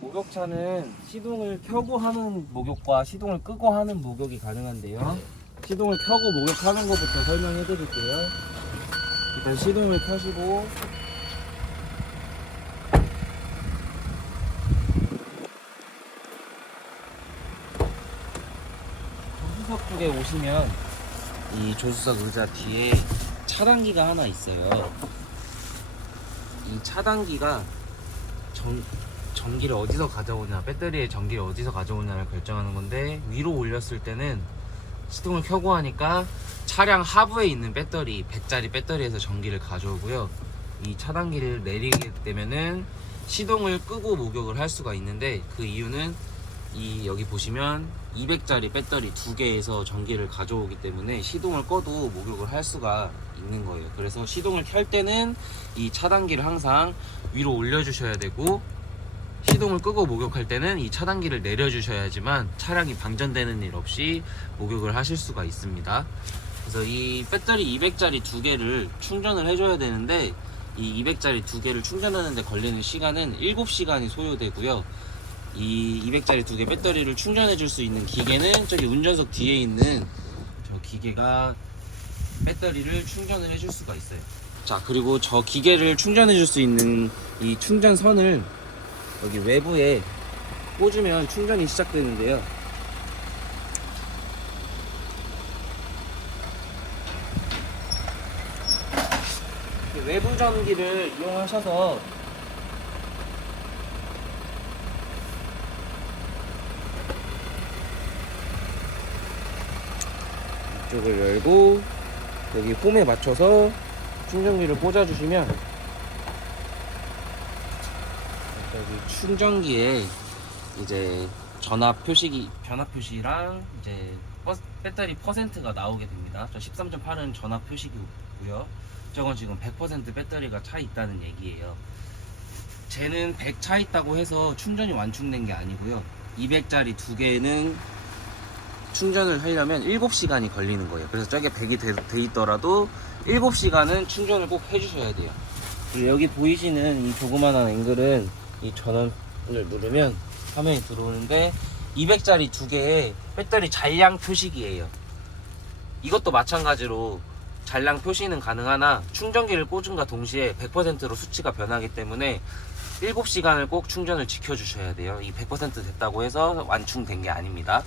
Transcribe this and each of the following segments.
목욕차는 시동을 켜고 하는 목욕과 시동을 끄고 하는 목욕이 가능한데요. 시동을 켜고 목욕하는 것부터 설명해 드릴게요. 일단 시동을 켜시고 조수석 쪽에 오시면 이 조수석 의자 뒤에 차단기가 하나 있어요. 이 차단기가 전기를 어디서 가져오냐, 배터리의 전기를 어디서 가져오냐를 결정하는 건데, 위로 올렸을 때는 시동을 켜고 하니까 차량 하부에 있는 배터리 100짜리 배터리에서 전기를 가져오고요. 이 차단기를 내리게 되면은 시동을 끄고 목욕을 할 수가 있는데, 그 이유는 여기 보시면 200짜리 배터리 2개에서 전기를 가져오기 때문에 시동을 꺼도 목욕을 할 수가 있는 거예요. 그래서 시동을 켤 때는 이 차단기를 항상 위로 올려 주셔야 되고, 시동을 끄고 목욕할 때는 이 차단기를 내려 주셔야지만 차량이 방전되는 일 없이 목욕을 하실 수가 있습니다. 그래서 이 배터리 200짜리 2개를 충전을 해줘야 되는데, 이 200짜리 2개를 충전하는데 걸리는 시간은 7시간이 소요되고요. 이 200짜리 2개 배터리를 충전해 줄 수 있는 기계는 저기 운전석 뒤에 있는 저 기계가 배터리를 충전을 해줄 수가 있어요. 자, 그리고 저 기계를 충전해 줄 수 있는 이 충전선을 여기 외부에 꽂으면 충전이 시작되는데요. 외부 전기를 이용하셔서 이쪽을 열고 여기 홈에 맞춰서 충전기를 꽂아주시면, 여기 충전기에 이제 변화 표시랑 이제 배터리 퍼센트가 나오게 됩니다. 저 13.8은 전압 표시고요. 저건 지금 100% 배터리가 차 있다는 얘기예요. 쟤는 100 차 있다고 해서 충전이 완충된 게 아니고요. 200짜리 2개는 충전을 하려면 7시간이 걸리는 거예요. 그래서 저게 100이 돼 있더라도 7시간은 충전을 꼭 해주셔야 돼요. 그리고 여기 보이시는 이 조그만한 앵글은 이 전원을 누르면 화면이 들어오는데, 200짜리 2개의 배터리 잔량 표시기예요. 이것도 마찬가지로 잔량 표시는 가능하나 충전기를 꽂은과 동시에 100%로 수치가 변하기 때문에 7시간을 꼭 충전을 지켜주셔야 돼요. 이 100% 됐다고 해서 완충된 게 아닙니다.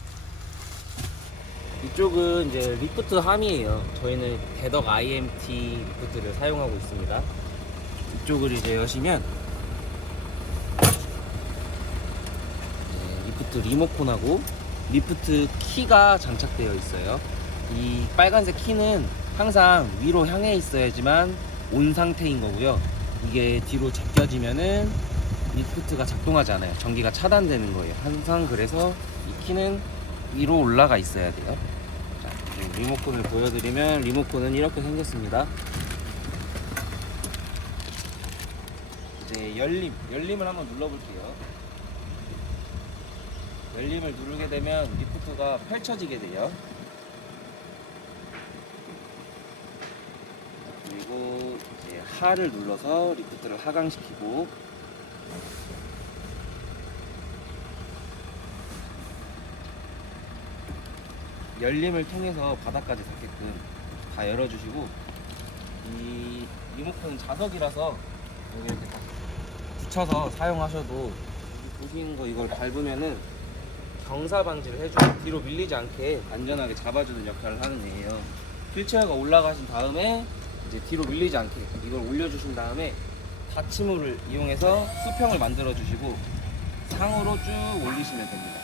이쪽은 이제 리프트 함이에요. 저희는 대덕 IMT 리프트를 사용하고 있습니다. 이쪽을 이제 여시면 리프트 리모컨하고 리프트 키가 장착되어 있어요. 이 빨간색 키는 항상 위로 향해 있어야지만 온 상태인 거고요. 이게 뒤로 제껴지면은 리프트가 작동하지 않아요. 전기가 차단되는 거예요. 항상. 그래서 이 키는 위로 올라가 있어야 돼요. 자, 리모컨을 보여드리면 리모컨은 이렇게 생겼습니다. 이제 열림을 한번 눌러볼게요. 열림을 누르게 되면 리프트가 펼쳐지게 돼요. 그리고 이제 하를 눌러서 리프트를 하강시키고, 열림을 통해서 바닥까지 닿게끔 다 열어주시고, 이 리모컨은 자석이라서 여기 이렇게 딱 붙여서 사용하셔도, 보시는 거 이걸 밟으면은 경사 방지를 해주고 뒤로 밀리지 않게 안전하게 잡아주는 역할을 하는 애예요. 휠체어가 올라가신 다음에 이제 뒤로 밀리지 않게 이걸 올려주신 다음에 닫힘을 이용해서 수평을 만들어 주시고 상으로 쭉 올리시면 됩니다.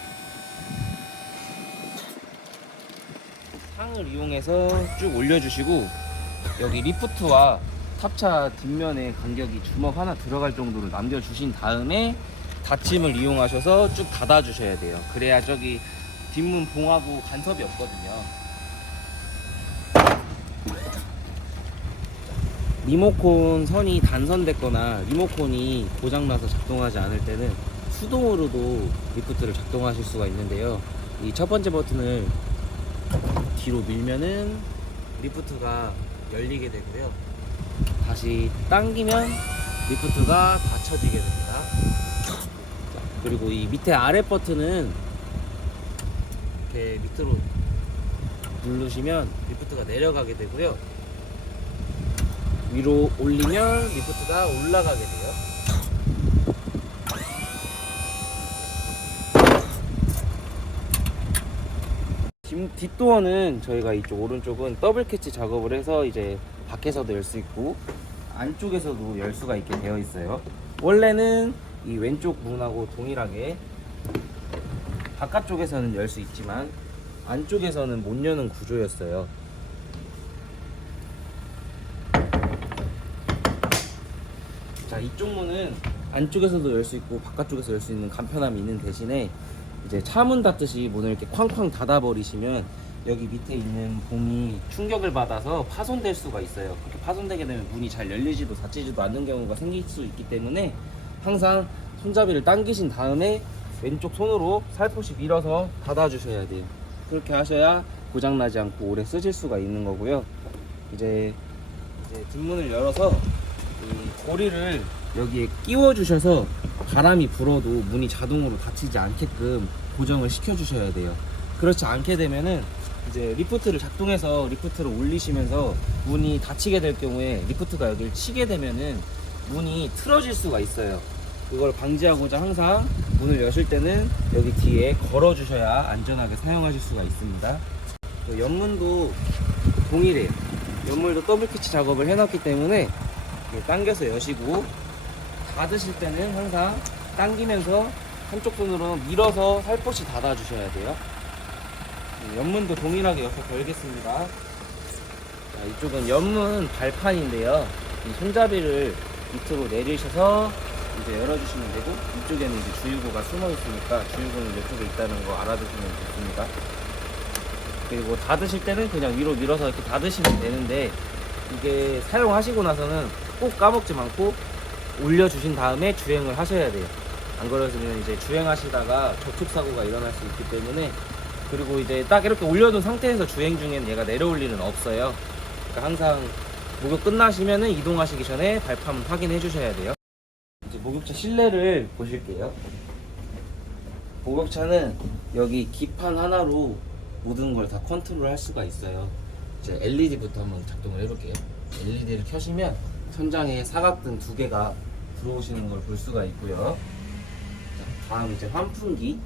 상을 이용해서 쭉 올려주시고, 여기 리프트와 탑차 뒷면의 간격이 주먹 하나 들어갈 정도로 남겨주신 다음에 닫힘을 이용하셔서 쭉 닫아 주셔야 돼요. 그래야 저기 뒷문 봉하고 간섭이 없거든요. 리모컨 선이 단선됐거나 리모컨이 고장나서 작동하지 않을 때는 수동으로도 리프트를 작동하실 수가 있는데요. 이 첫 번째 버튼을 뒤로 밀면은 리프트가 열리게 되고요. 다시 당기면 리프트가 닫혀지게 됩니다. 그리고 이 밑에 아래 버튼은 이렇게 밑으로 누르시면 리프트가 내려가게 되고요. 위로 올리면 리프트가 올라가게 돼요. 뒷도어는 저희가 이쪽 오른쪽은 더블 캐치 작업을 해서 이제 밖에서도 열 수 있고 안쪽에서도 열 수가 있게 되어 있어요. 원래는 이 왼쪽 문하고 동일하게 바깥쪽에서는 열 수 있지만 안쪽에서는 못 여는 구조였어요. 자, 이쪽 문은 안쪽에서도 열 수 있고 바깥쪽에서 열 수 있는 간편함이 있는 대신에 이제 차문 닫듯이 문을 이렇게 쾅쾅 닫아 버리시면 여기 밑에 있는 봉이 충격을 받아서 파손될 수가 있어요. 그렇게 파손되게 되면 문이 잘 열리지도 닫히지도 않는 경우가 생길 수 있기 때문에 항상 손잡이를 당기신 다음에 왼쪽 손으로 살포시 밀어서 닫아 주셔야 돼요. 그렇게 하셔야 고장나지 않고 오래 쓰실 수가 있는 거고요. 이제 뒷문을 열어서 이 고리를 여기에 끼워 주셔서 바람이 불어도 문이 자동으로 닫히지 않게끔 고정을 시켜 주셔야 돼요. 그렇지 않게 되면은 이제 리프트를 작동해서 리프트를 올리시면서 문이 닫히게 될 경우에 리프트가 여기를 치게 되면은 문이 틀어질 수가 있어요. 그걸 방지하고자 항상 문을 여실 때는 여기 뒤에 걸어 주셔야 안전하게 사용하실 수가 있습니다. 옆문도 동일해요. 옆문도 더블 캐치 작업을 해놨기 때문에 당겨서 여시고 닫으실 때는 항상 당기면서 한쪽 손으로 밀어서 살포시 닫아 주셔야 돼요. 옆문도 동일하게 옆에 걸겠습니다. 자, 이쪽은 옆문 발판인데요. 이 손잡이를 밑으로 내리셔서 이제 열어주시면 되고, 이쪽에는 이제 주유구가 숨어 있으니까 주유구는 이쪽에 있다는 거 알아두시면 좋습니다. 그리고 닫으실 때는 그냥 위로 밀어서 이렇게 닫으시면 되는데, 이게 사용하시고 나서는 꼭 까먹지 않고 올려주신 다음에 주행을 하셔야 돼요. 안 그러시면 이제 주행하시다가 접촉사고가 일어날 수 있기 때문에. 그리고 이제 딱 이렇게 올려둔 상태에서 주행 중에는 얘가 내려올 일은 없어요. 그러니까 항상 목욕 끝나시면은 이동하시기 전에 발판 확인해 주셔야 돼요. 이제 목욕차 실내를 보실게요. 목욕차는 여기 기판 하나로 모든 걸 다 컨트롤 할 수가 있어요. 이제 LED부터 한번 작동을 해볼게요. LED를 켜시면 천장에 사각등 두 개가 들어오시는 걸 볼 수가 있고요. 다음 이제 환풍기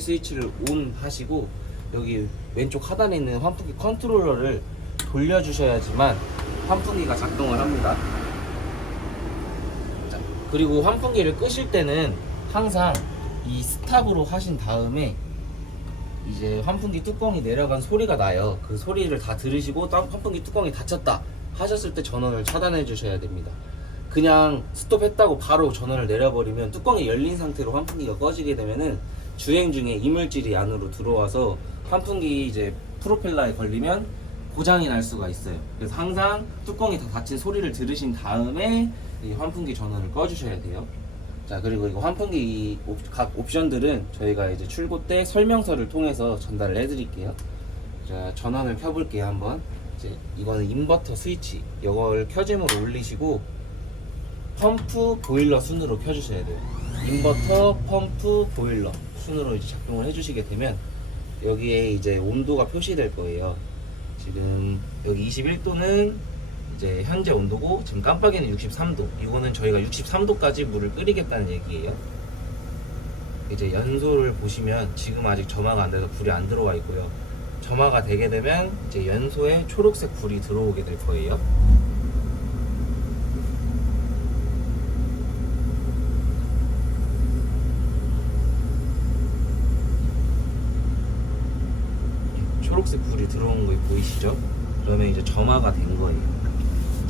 스위치를 ON 하시고 여기 왼쪽 하단에 있는 환풍기 컨트롤러를 돌려주셔야지만 환풍기가 작동을 합니다. 자, 그리고 환풍기를 끄실 때는 항상 이 스탑으로 하신 다음에 이제 환풍기 뚜껑이 내려간 소리가 나요. 그 소리를 다 들으시고 환풍기 뚜껑이 닫혔다 하셨을 때 전원을 차단해 주셔야 됩니다. 그냥 스톱했다고 바로 전원을 내려버리면 뚜껑이 열린 상태로 환풍기가 꺼지게 되면은 주행 중에 이물질이 안으로 들어와서 환풍기 이제 프로펠러에 걸리면 고장이 날 수가 있어요. 그래서 항상 뚜껑이 다 닫힌 소리를 들으신 다음에 이 환풍기 전원을 꺼주셔야 돼요. 자, 그리고 이거 환풍기 각 옵션들은 저희가 이제 출고 때 설명서를 통해서 전달을 해드릴게요. 자, 전원을 켜볼게요. 한번. 이제 이거는 인버터 스위치. 이걸 켜짐으로 올리시고 펌프 보일러 순으로 켜주셔야 돼요. 인버터 펌프 보일러 순으로 이제 작동을 해주시게 되면 여기에 이제 온도가 표시될 거예요. 지금 여기 21도는 이제 현재 온도고 지금 깜빡이는 63도. 이거는 저희가 63도까지 물을 끓이겠다는 얘기예요. 이제 연소를 보시면 지금 아직 점화가 안 돼서 불이 안 들어와 있고요. 점화가 되게 되면 이제 연소에 초록색 불이 들어오게 될 거예요. 초록색 불이 들어온 거 보이시죠? 그러면 이제 점화가 된 거예요.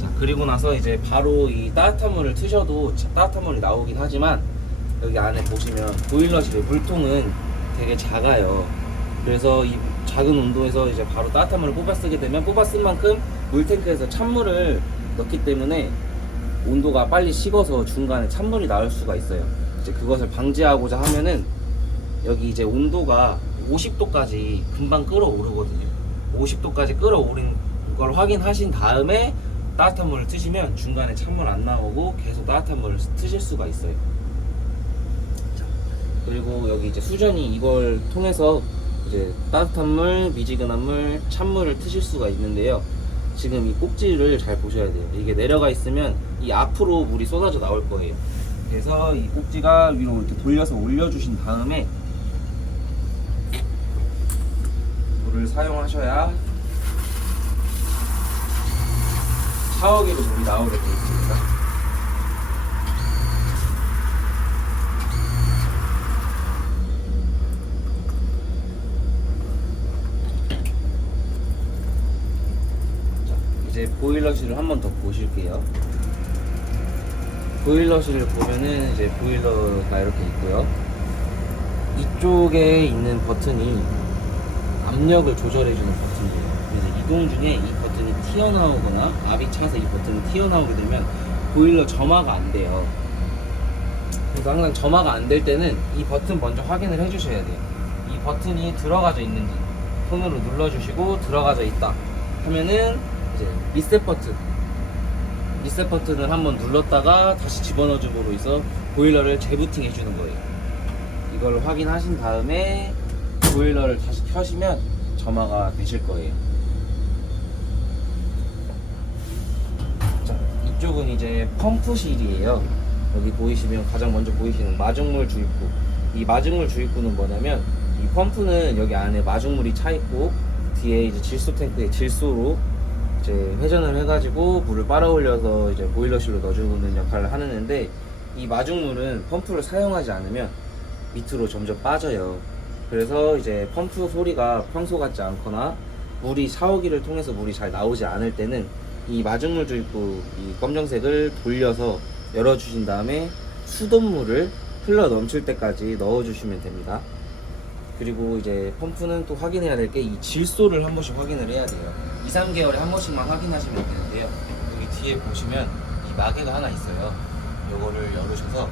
자, 그리고 나서 이제 바로 이 따뜻한 물을 트셔도 따뜻한 물이 나오긴 하지만 여기 안에 보시면 보일러실의 물통은 되게 작아요. 그래서 이 작은 온도에서 이제 바로 따뜻한 물을 뽑아 쓰게 되면 뽑아 쓴 만큼 물탱크에서 찬물을 넣기 때문에 온도가 빨리 식어서 중간에 찬물이 나올 수가 있어요. 이제 그것을 방지하고자 하면은 여기 이제 온도가 50도까지 금방 끓어오르거든요. 50도까지 끓어오른 걸 확인하신 다음에 따뜻한 물을 트시면 중간에 찬물 안 나오고 계속 따뜻한 물을 트실 수가 있어요. 자, 그리고 여기 이제 수전이 이걸 통해서 이제 따뜻한 물, 미지근한 물, 찬물을 트실 수가 있는데요. 지금 이 꼭지를 잘 보셔야 돼요. 이게 내려가 있으면 이 앞으로 물이 쏟아져 나올 거예요. 그래서 이 꼭지가 위로 이렇게 돌려서 올려주신 다음에 물을 사용하셔야 샤워기로 물이 나오게 되어 있습니다. 이제 보일러실을 한번 더 보실게요. 보일러실을 보면은 이제 보일러가 이렇게 있고요. 이쪽에 있는 버튼이 압력을 조절해주는 버튼이에요. 그래서 이동 중에 이 버튼이 튀어나오거나 압이 차서 이 버튼이 튀어나오게 되면 보일러 점화가 안 돼요. 그래서 항상 점화가 안 될 때는 이 버튼 먼저 확인을 해주셔야 돼요. 이 버튼이 들어가져 있는지 손으로 눌러주시고 들어가져 있다 하면은 이제 리셋 버튼을 한번 눌렀다가 다시 집어넣어줌으로 해서 보일러를 재부팅 해주는 거예요. 이걸 확인하신 다음에 보일러를 다시 켜시면 점화가 되실 거예요. 자, 이쪽은 이제 펌프실이에요. 여기 보이시면 가장 먼저 보이시는 마중물 주입구. 이 마중물 주입구는 뭐냐면 이 펌프는 여기 안에 마중물이 차 있고 뒤에 이제 질소 탱크에 질소로 이제 회전을 해가지고 물을 빨아올려서 이제 보일러실로 넣어주는 역할을 하는데, 이 마중물은 펌프를 사용하지 않으면 밑으로 점점 빠져요. 그래서 이제 펌프 소리가 평소 같지 않거나 물이 샤워기를 통해서 물이 잘 나오지 않을 때는 이 마중물 주입구 이 검정색을 돌려서 열어주신 다음에 수돗물을 흘러 넘칠 때까지 넣어주시면 됩니다. 그리고 이제 펌프는 또 확인해야 될 게 이 질소를 한 번씩 확인을 해야 돼요. 2, 3개월에 한 번씩만 확인하시면 되는데요. 여기 뒤에 보시면 이 마개가 하나 있어요. 요거를 열으셔서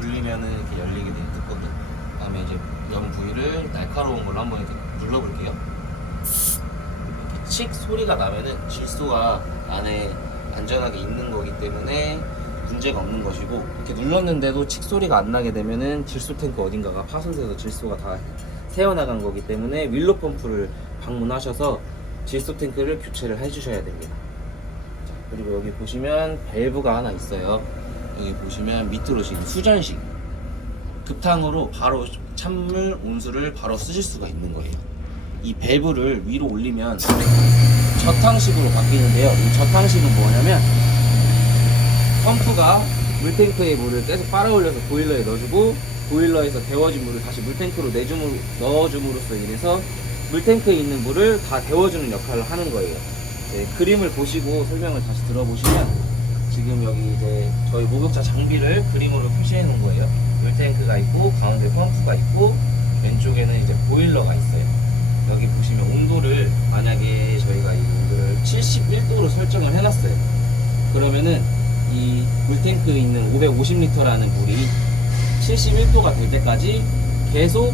눌리면은 이렇게 열리게 돼요. 뚜껑이. 그다음에 이제 연 부위를 날카로운 걸로 한번 이렇게 눌러볼게요. 이렇게 칙 소리가 나면은 질소가 안에 안전하게 있는 거기 때문에 문제가 없는 것이고, 이렇게 눌렀는데도 칙 소리가 안 나게 되면은 질소 탱크 어딘가가 파손돼서 질소가 다 새어나간 거기 때문에 윌로 펌프를 방문하셔서 질소 탱크를 교체를 해주셔야 됩니다. 자, 그리고 여기 보시면 밸브가 하나 있어요. 여기 보시면 밑으로 지금 수전식 급탕으로 바로 찬물 온수를 바로 쓰실 수가 있는 거예요. 이 밸브를 위로 올리면 저탕식으로 바뀌는데요. 이 저탕식은 뭐냐면 펌프가 물탱크에 물을 계속 빨아올려서 보일러에 넣어주고, 보일러에서 데워진 물을 다시 물탱크로 넣어줌으로써 인해서 물탱크에 있는 물을 다 데워주는 역할을 하는 거예요. 네, 그림을 보시고 설명을 다시 들어보시면 지금 여기 이제 저희 목욕자 장비를 그림으로 표시해 놓은 거예요. 물탱크가 있고 가운데 펌프가 있고 왼쪽에는 이제 보일러가 있어요. 여기 보시면 온도를 만약에 저희가 이 온도를 71도로 설정을 해놨어요. 그러면은 이 물탱크에 있는 550리터라는 물이 71도가 될 때까지 계속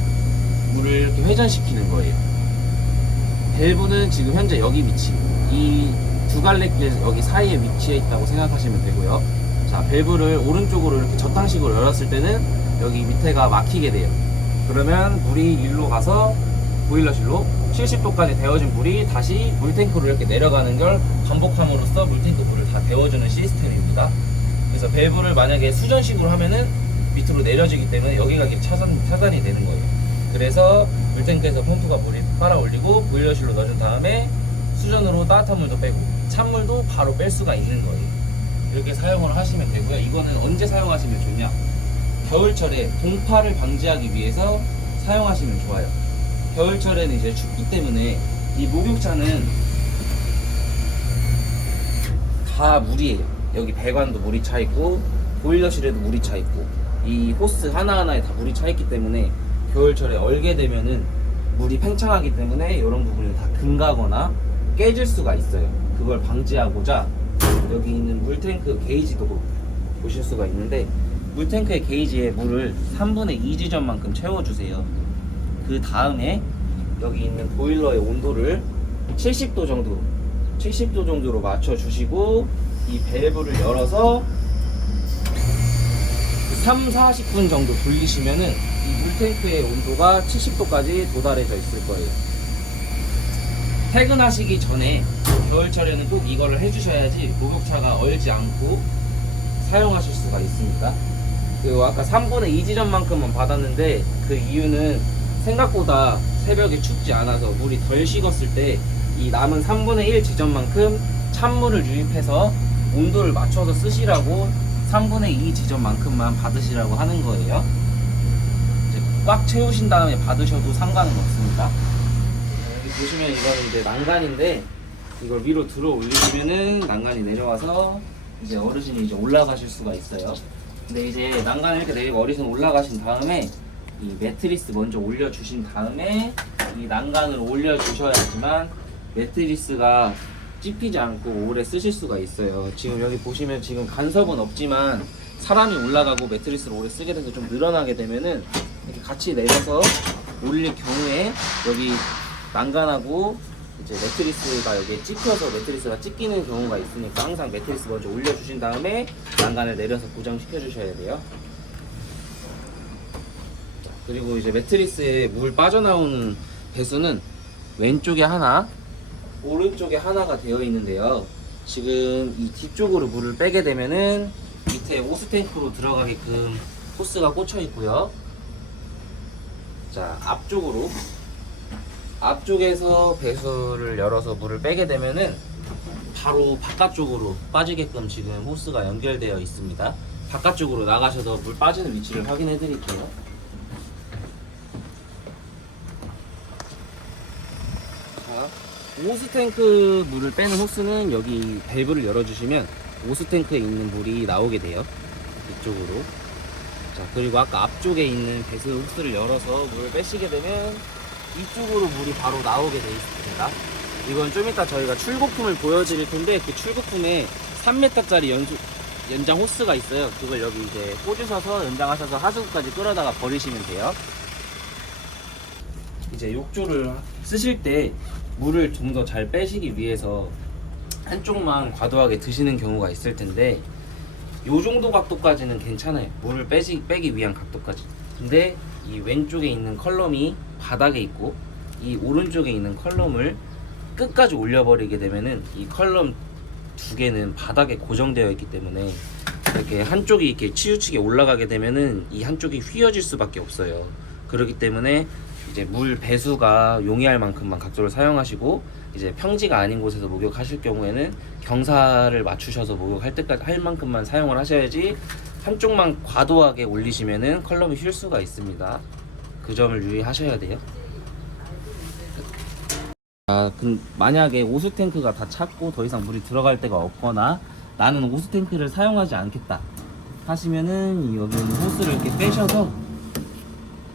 물을 이렇게 회전시키는 거예요. 밸브는 지금 현재 여기 위치, 이 두 갈래 길 여기 사이에 위치해 있다고 생각하시면 되고요. 자, 밸브를 오른쪽으로 이렇게 저탕식으로 열었을 때는 여기 밑에가 막히게 돼요. 그러면 물이 일로 가서 보일러실로 70도까지 데워진 물이 다시 물탱크로 이렇게 내려가는 걸 반복함으로써 물탱크 물을 다 데워주는 시스템입니다. 그래서 밸브를 만약에 수전식으로 하면은 밑으로 내려지기 때문에 여기가 차단이 되는 거예요. 그래서 물탱크에서 펌프가 물이 빨아올리고 보일러실로 넣어준 다음에 수전으로 따뜻한 물도 빼고 찬물도 바로 뺄 수가 있는 거예요. 이렇게 사용을 하시면 되고요. 이거는 언제 사용하시면 좋냐? 겨울철에 동파를 방지하기 위해서 사용하시면 좋아요. 겨울철에는 이제 춥기 때문에 이 목욕차는 다 물이에요. 여기 배관도 물이 차 있고 보일러실에도 물이 차 있고 이 호스 하나하나에 다 물이 차 있기 때문에 겨울철에 얼게 되면은 물이 팽창하기 때문에 이런 부분이 다 금가거나 깨질 수가 있어요. 그걸 방지하고자 여기 있는 물탱크 게이지도 보실 수가 있는데, 물탱크의 게이지에 물을 3분의 2 지점만큼 채워주세요. 그 다음에 여기 있는 보일러의 온도를 70도 정도로 맞춰주시고 이 밸브를 열어서 그 3, 40분 정도 돌리시면은 이 물탱크의 온도가 70도까지 도달해져 있을 거예요. 퇴근하시기 전에 겨울철에는 꼭 이거를 해주셔야지 목욕차가 얼지 않고 사용하실 수가 있습니다. 그리고 아까 3분의 2 지점만큼만 받았는데 그 이유는 생각보다 새벽에 춥지 않아서 물이 덜 식었을 때 이 남은 3분의 1 지점만큼 찬물을 유입해서 온도를 맞춰서 쓰시라고 3분의 2 지점만큼만 받으시라고 하는 거예요. 이제 꽉 채우신 다음에 받으셔도 상관은 없습니다. 여기 보시면 이거는 이제 난간인데 이걸 위로 들어 올리시면은 난간이 내려와서 이제 어르신이 이제 올라가실 수가 있어요. 근데 이제 난간을 이렇게 내리고 어르신 올라가신 다음에 이 매트리스 먼저 올려주신 다음에 이 난간을 올려주셔야지만 매트리스가 찝히지 않고 오래 쓰실 수가 있어요. 지금 여기 보시면 지금 간섭은 없지만 사람이 올라가고 매트리스를 오래 쓰게 돼서 좀 늘어나게 되면은 이렇게 같이 내려서 올릴 경우에 여기 난간하고 이제 매트리스가 여기에 찝혀서 매트리스가 찢기는 경우가 있으니까 항상 매트리스 먼저 올려주신 다음에 난간을 내려서 고정시켜 주셔야 돼요. 그리고 이제 매트리스에 물 빠져나오는 배수는 왼쪽에 하나, 오른쪽에 하나가 되어 있는데요. 지금 이 뒤쪽으로 물을 빼게 되면은 밑에 호스탱크로 들어가게끔 호스가 꽂혀 있고요. 자, 앞쪽에서 배수를 열어서 물을 빼게 되면은 바로 바깥쪽으로 빠지게끔 지금 호스가 연결되어 있습니다. 바깥쪽으로 나가셔서 물 빠지는 위치를 확인해 드릴게요. 자, 오스탱크 물을 빼는 호스는 여기 밸브를 열어주시면 오스탱크에 있는 물이 나오게 돼요. 이쪽으로. 자, 그리고 아까 앞쪽에 있는 배수 호스를 열어서 물을 빼시게 되면 이쪽으로 물이 바로 나오게 되어 있습니다. 이건 좀 이따 저희가 출고품을 보여드릴 텐데 그 출고품에 3m짜리 연장 호스가 있어요. 그걸 여기 이제 꽂으셔서 연장하셔서 하수구까지 끌어다가 버리시면 돼요. 이제 욕조를 쓰실 때 물을 좀 더 잘 빼시기 위해서 한쪽만 과도하게 드시는 경우가 있을 텐데 요 정도 각도까지는 괜찮아요. 물을 빼기 위한 각도까지. 근데 이 왼쪽에 있는 컬럼이 바닥에 있고 이 오른쪽에 있는 컬럼을 끝까지 올려버리게 되면은 이 컬럼 두 개는 바닥에 고정되어 있기 때문에 이렇게 한쪽이 이렇게 치우치게 올라가게 되면은 이 한쪽이 휘어질 수밖에 없어요. 그렇기 때문에 이제 물 배수가 용이할 만큼만 각도를 사용하시고 이제 평지가 아닌 곳에서 목욕하실 경우에는 경사를 맞추셔서 목욕할 때까지 할 만큼만 사용을 하셔야지 한쪽만 과도하게 올리시면은 컬럼이 휠 수가 있습니다. 그 점을 유의하셔야 돼요. 만약에 오수탱크가 다 찼고 더 이상 물이 들어갈 데가 없거나 나는 오수탱크를 사용하지 않겠다 하시면은 여기 있는 호스를 이렇게 빼셔서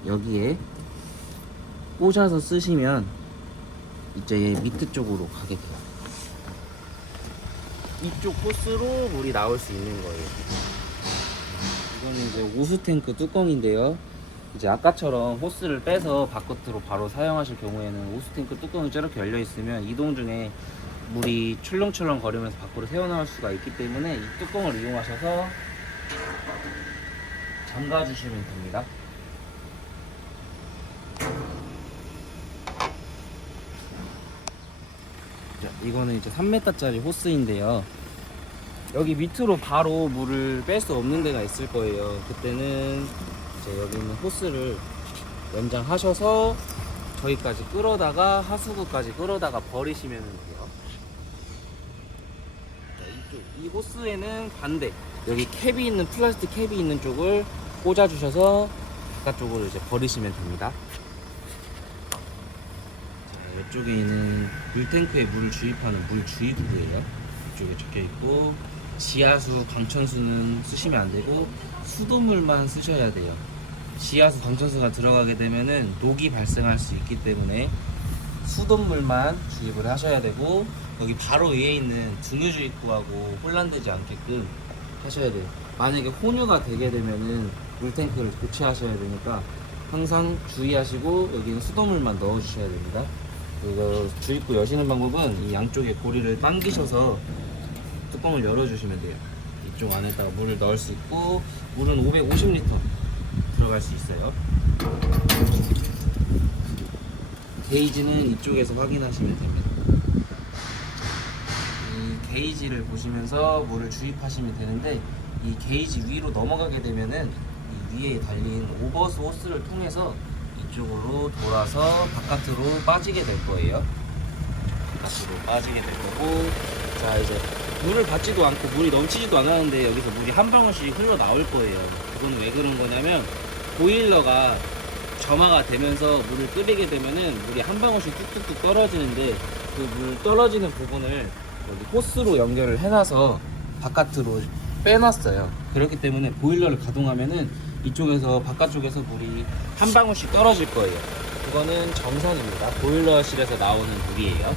여기에 꽂아서 쓰시면 이제 밑에 쪽으로 가게 돼요. 이쪽 호스로 물이 나올 수 있는 거예요. 이거는 이제 오수탱크 뚜껑인데요. 이제 아까처럼 호스를 빼서 바깥으로 바로 사용하실 경우에는 오수탱크 뚜껑이 저렇게 열려 있으면 이동 중에 물이 출렁출렁 거리면서 밖으로 새어나올 수가 있기 때문에 이 뚜껑을 이용하셔서 잠가 주시면 됩니다. 자, 이거는 이제 3m짜리 호스인데요. 여기 밑으로 바로 물을 뺄 수 없는 데가 있을 거예요. 그때는 이제 여기 있는 호스를 연장하셔서 저기까지 끌어다가 하수구까지 끌어다가 버리시면 돼요. 자, 이 호스에는 반대 여기 캡이 있는 플라스틱 캡이 있는 쪽을 꽂아 주셔서 바깥쪽으로 이제 버리시면 됩니다. 자, 이쪽에 있는 물탱크에 물을 주입하는 물 주입구예요. 이쪽에 적혀 있고 지하수, 방천수는 쓰시면 안 되고 수돗물만 쓰셔야 돼요. 지하수, 방천수가 들어가게 되면은 녹이 발생할 수 있기 때문에 수돗물만 주입을 하셔야 되고 여기 바로 위에 있는 등유주입구하고 혼란되지 않게끔 하셔야 돼요. 만약에 혼유가 되게 되면은 물탱크를 교체하셔야 되니까 항상 주의하시고 여기는 수돗물만 넣어 주셔야 됩니다. 이거 주입구 여시는 방법은 이 양쪽에 고리를 당기셔서 뚜껑을 열어주시면 돼요. 이쪽 안에다가 물을 넣을 수 있고, 물은 550리터 들어갈 수 있어요. 게이지는 이쪽에서 확인하시면 됩니다. 이 게이지를 보시면서 물을 주입하시면 되는데, 이 게이지 위로 넘어가게 되면은 이 위에 달린 오버스 호스를 통해서 이쪽으로 돌아서 바깥으로 빠지게 될 거예요. 바깥으로 빠지게 될 거고, 자 이제 물을 받지도 않고 물이 넘치지도 않았는데 여기서 물이 한 방울씩 흘러 나올 거예요. 그건 왜 그런 거냐면, 보일러가 점화가 되면서 물을 끓이게 되면은 물이 한 방울씩 뚝뚝뚝 떨어지는데, 그 물 떨어지는 부분을 여기 호스로 연결을 해놔서 바깥으로 빼놨어요. 그렇기 때문에 보일러를 가동하면은 이쪽에서 바깥쪽에서 물이 한 방울씩 떨어질 거예요. 그거는 정상입니다. 보일러실에서 나오는 물이에요.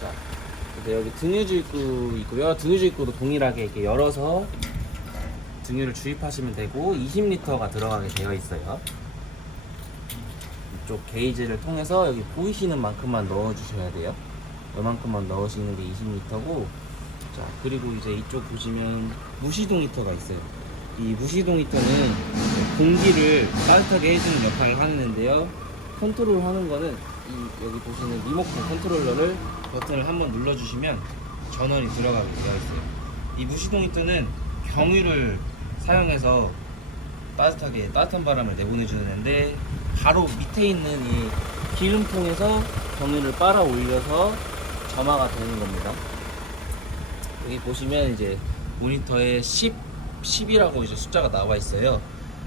자, 근데 여기 등유 주입구 있고요. 등유 주입구도 동일하게 이렇게 열어서 등유를 주입하시면 되고, 20리터가 들어가게 되어 있어요. 이쪽 게이지를 통해서 여기 보이시는 만큼만 넣어 주셔야 돼요. 이만큼만 넣으시는 게 20리터고, 자 그리고 이제 이쪽 보시면 무시동 히터가 있어요. 이 무시동 히터는 공기를 따뜻하게 해주는 역할을 하는데요. 컨트롤 하는 거는 이 여기 보시는 리모컨 컨트롤러를 버튼을 한번 눌러주시면 전원이 들어가게 되어 있어요. 이 무시동 히터는 경유를 사용해서 따뜻한 바람을 내보내주는데, 바로 밑에 있는 이 기름통에서 경유를 빨아 올려서 점화가 되는 겁니다. 여기 보시면 이제 모니터에 10이라고 이제 숫자가 나와 있어요.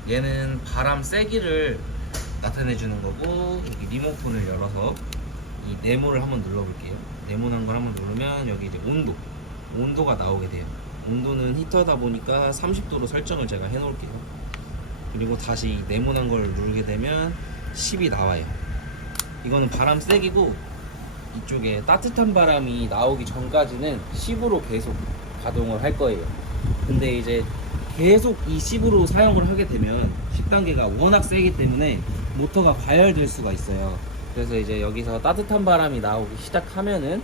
얘는 바람 세기를 나타내 주는 거고, 여기 리모컨을 열어서 이 네모를 한번 눌러 볼게요. 네모난 걸 한번 누르면 여기 이제 온도가 나오게 돼요. 온도는 히터다 보니까 30도로 설정을 제가 해 놓을게요. 그리고 다시 네모난 걸 누르게 되면 10이 나와요. 이거는 바람 세기고, 이쪽에 따뜻한 바람이 나오기 전까지는 10으로 계속 가동을 할 거예요. 근데 이제 계속 이 10으로 사용을 하게 되면 10단계가 워낙 세기 때문에 모터가 과열될 수가 있어요. 그래서 이제 여기서 따뜻한 바람이 나오기 시작하면은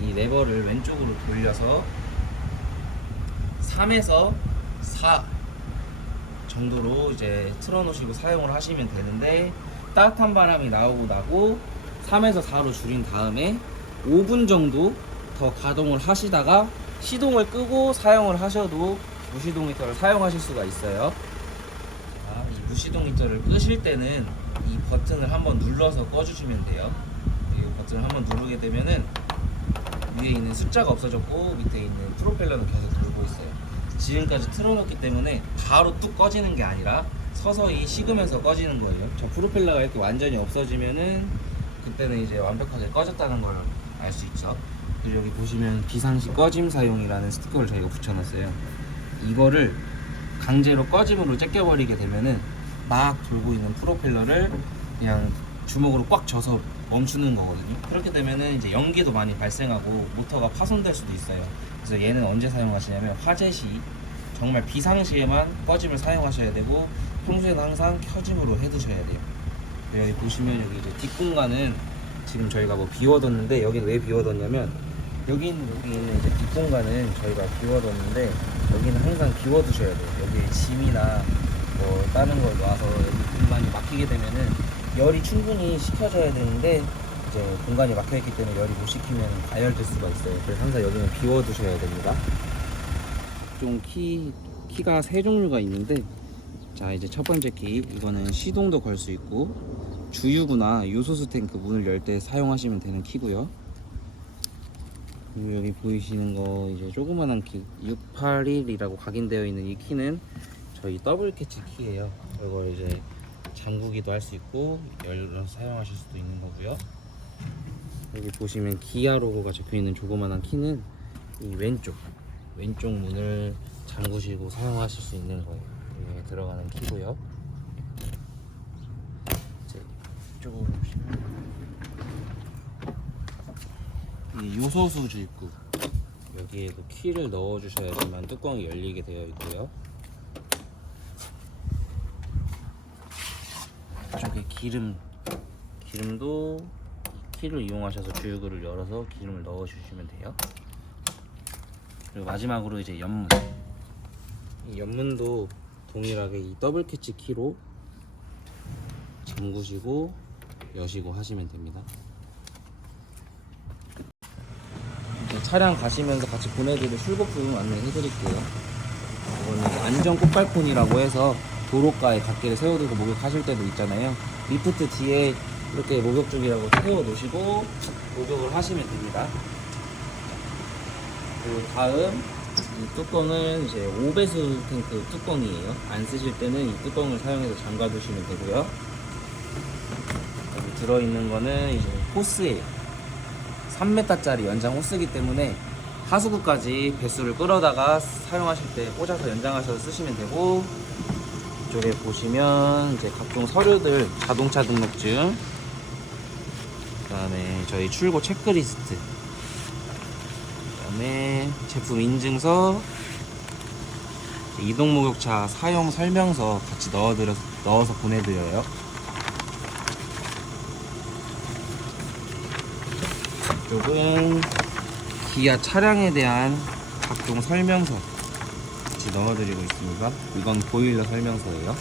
이 레버를 왼쪽으로 돌려서 3에서 4 정도로 이제 틀어놓으시고 사용을 하시면 되는데, 따뜻한 바람이 나오고 나고 3에서 4로 줄인 다음에 5분 정도 더 가동을 하시다가 시동을 끄고 사용을 하셔도 무시동 히터를 사용하실 수가 있어요. 자, 이 무시동 히터를 끄실 때는 이 버튼을 한번 눌러서 꺼주시면 돼요. 이 버튼을 한번 누르게 되면은 위에 있는 숫자가 없어졌고, 밑에 있는 프로펠러는 계속 돌고 있어요. 지금까지 틀어놓기 때문에 바로 뚝 꺼지는 게 아니라 서서히 식으면서 꺼지는 거예요. 저 프로펠러가 이렇게 완전히 없어지면은 그때는 이제 완벽하게 꺼졌다는 걸 알 수 있죠. 그리고 여기 보시면 비상시 꺼짐 사용이라는 스티커를 저희가 붙여놨어요. 이거를 강제로 꺼짐으로 제껴버리게 되면은 막 돌고 있는 프로펠러를 그냥 주먹으로 꽉 져서 멈추는 거거든요. 그렇게 되면은 이제 연기도 많이 발생하고 모터가 파손될 수도 있어요. 그래서 얘는 언제 사용하시냐면, 화재 시, 정말 비상시에만 꺼짐을 사용하셔야 되고, 평소에는 항상 켜짐으로 해두셔야 돼요. 여기 보시면 여기 이제 뒷공간은 지금 저희가 뭐 비워뒀는데, 여기는 왜 비워뒀냐면, 여기 있는 이제 뒷공간은 저희가 비워뒀는데, 여기는 항상 비워두셔야 돼요. 여기에 짐이나 뭐 다른 걸 놔서 여기 공간이 막히게 되면은 열이 충분히 식혀져야 되는데, 이제 공간이 막혀있기 때문에 열이 못 식히면 가열될 수가 있어요. 그래서 항상 여기는 비워두셔야 됩니다. 좀 키가 세 종류가 있는데, 자 이제 첫 번째 키, 이거는 시동도 걸 수 있고 주유구나 요소수 탱크 문을 열 때 사용하시면 되는 키고요. 그리고 여기 보이시는 거 이제 조그만한 키 681이라고 각인되어 있는 이 키는 저희 더블 캐치 키예요. 이걸 이제 잠그기도 할 수 있고 열어서 사용하실 수도 있는 거고요. 여기 보시면 기아 로고가 적혀 있는 조그만한 키는 이 왼쪽 문을 잠그시고 사용하실 수 있는 거예요. 여기에 들어가는 키고요. 이제 이쪽으로 보시면 이 요소수 주입구, 여기에도 키를 넣어 주셔야지만 뚜껑이 열리게 되어 있고요. 이쪽에 기름도 키를 이용하셔서 주유구를 열어서 기름을 넣어 주시면 돼요. 그리고 마지막으로 이제 옆문. 이 옆문도 동일하게 이 더블 캐치 키로 잠그시고 여시고 하시면 됩니다. 차량 가시면서 같이 보내드릴 출고품 안내해드릴게요. 이거는 안전 꽃발콘이라고 해서 도로가에 갓길에 세워두고 목욕하실 때도 있잖아요. 리프트 뒤에 이렇게 목욕줄이라고 세워 놓으시고 목욕을 하시면 됩니다. 그리고 다음 이 뚜껑은 이제 5배수 탱크 뚜껑이에요. 안 쓰실 때는 이 뚜껑을 사용해서 잠가 두시면 되고요. 여기 들어있는 거는 이제 호스예요. 3m짜리 연장 호스이기 때문에 하수구까지 배수를 끌어다가 사용하실 때 꽂아서 연장하셔서 쓰시면 되고, 이쪽에 보시면 이제 각종 서류들, 자동차 등록증, 그 다음에 저희 출고 체크리스트, 그 다음에 제품 인증서, 이동 목욕차 사용 설명서 같이 넣어서 보내드려요. 이쪽은 기아 차량에 대한 각종 설명서 같이 넣어드리고 있습니다. 이건 보일러 설명서예요.